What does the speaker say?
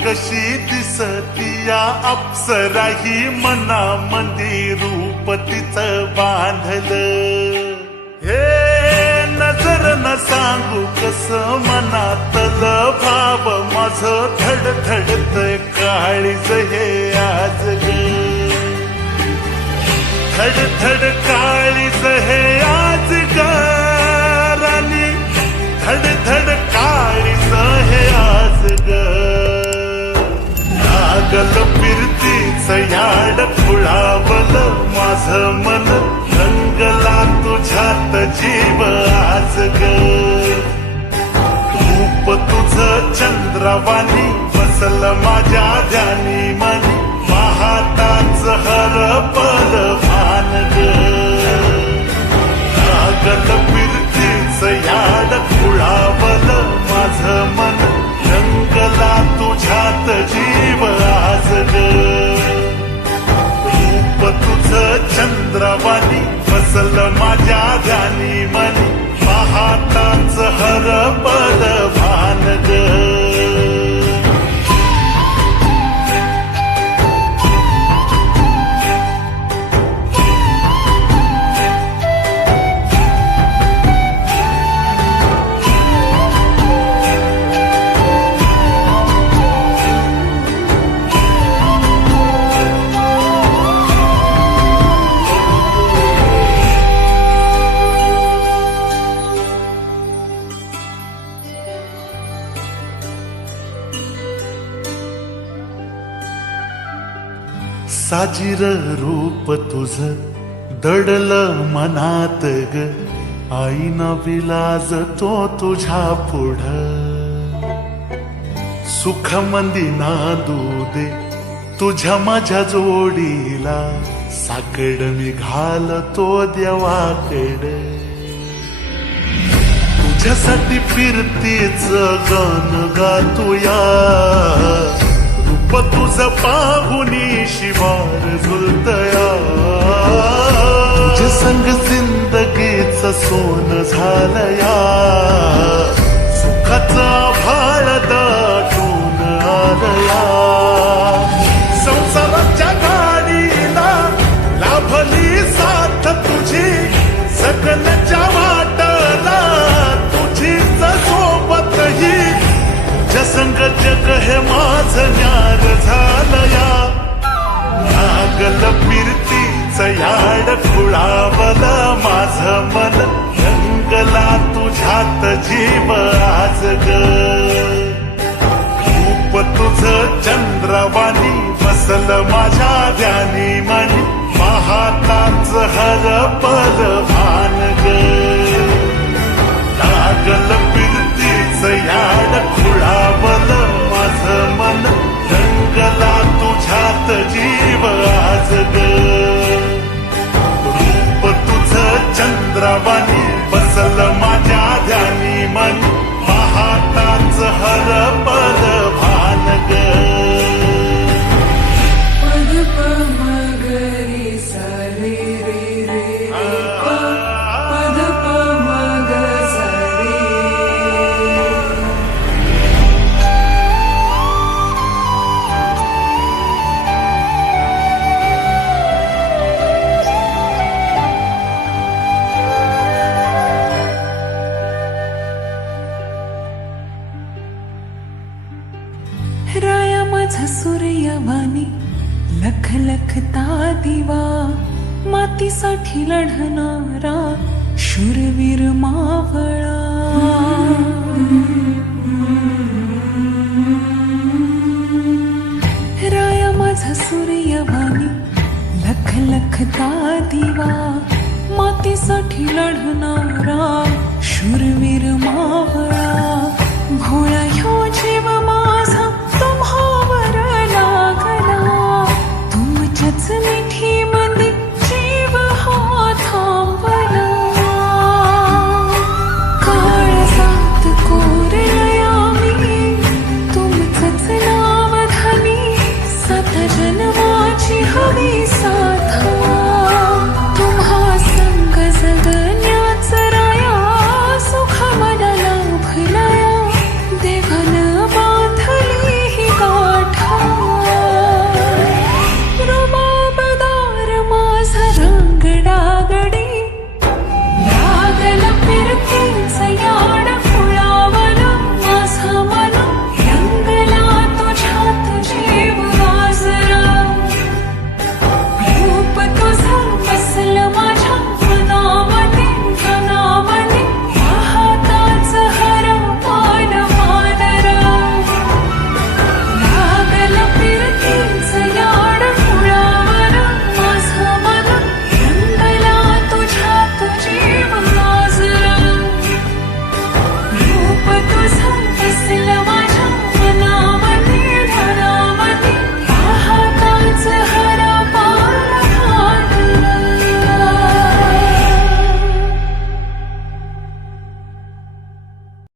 कशी दिसतीया अप्सरा ही मनामंदी रूप तिचं बांधलं. हे नजर न सांगू कस मनातलं भाव माझं धडधडत काळीज हे आज ग. धडधड काळीज हे आज ग राणी, धडधड काळीज हे आज ग. लागल फिरतीच याड खुळावलं माझं मन, रंगला तुझ्यात जीव आज ग. रूप तुझं चंद्रवाणी बसल माझ्या ध्यानी मनी, पाहताच हरपल भान ग. लागल फिरतीच याड खुळावलं माझं मन, रंगला तुझ्यात जीव आज ग. रूप तुझं चंद्रवाणी बसल माझ्या ध्यानी मनी, पाहताच हरपल भान ग. साजिर रूप तुझ दडलं मनात ग, आईना विलाज तो तुझ्या पुढं. सुख मंदी नांदू दे तुझ्या माझ्या जोडीला, साकड मी घालतो देवाकड. तुझ्यासाठी फिरतीच गान गातोया, रूप तुझं पाहुनी शिवार झुलतया. तुझ्या संग जिंदगीच सोन झालया, सुखाचा भाळ दाटून आलया. संसाराच्या गाडीला लाभली साथ तुझी, सकलच्या वाटला तुझीच सोबत ही. जसंग जग हे माझं न्यार झालया. लागल फिरतीच याड खुळावलं माझं मन, रंगला तुझ्यात जीव आज ग. रूप तुझं चंद्रवाणी बसल माझ्या ध्यानी मनी, पाहताच हरपल भान ग. लागल फिरतीच याड खुळावलं माझं मन, रंगला तुझ्यात जीव आज ग. रूप तुझं चंद्रवाणी बसल माझ्या ध्यानी मनी, पाहताच हरपल भान ग. पद प म ग रे सा रे रे रे प, पद प म ग सा रे. राया माझा सूर्यवाणी लख लखता दिवा, मातीसाठी लढणारा शूरवीर मावळा. राया माझा सूर्यवाणी लख लखता दिवा, मातीसाठी लढणारा शूरवीर मावळा. भोळा ह्यो जीव माझा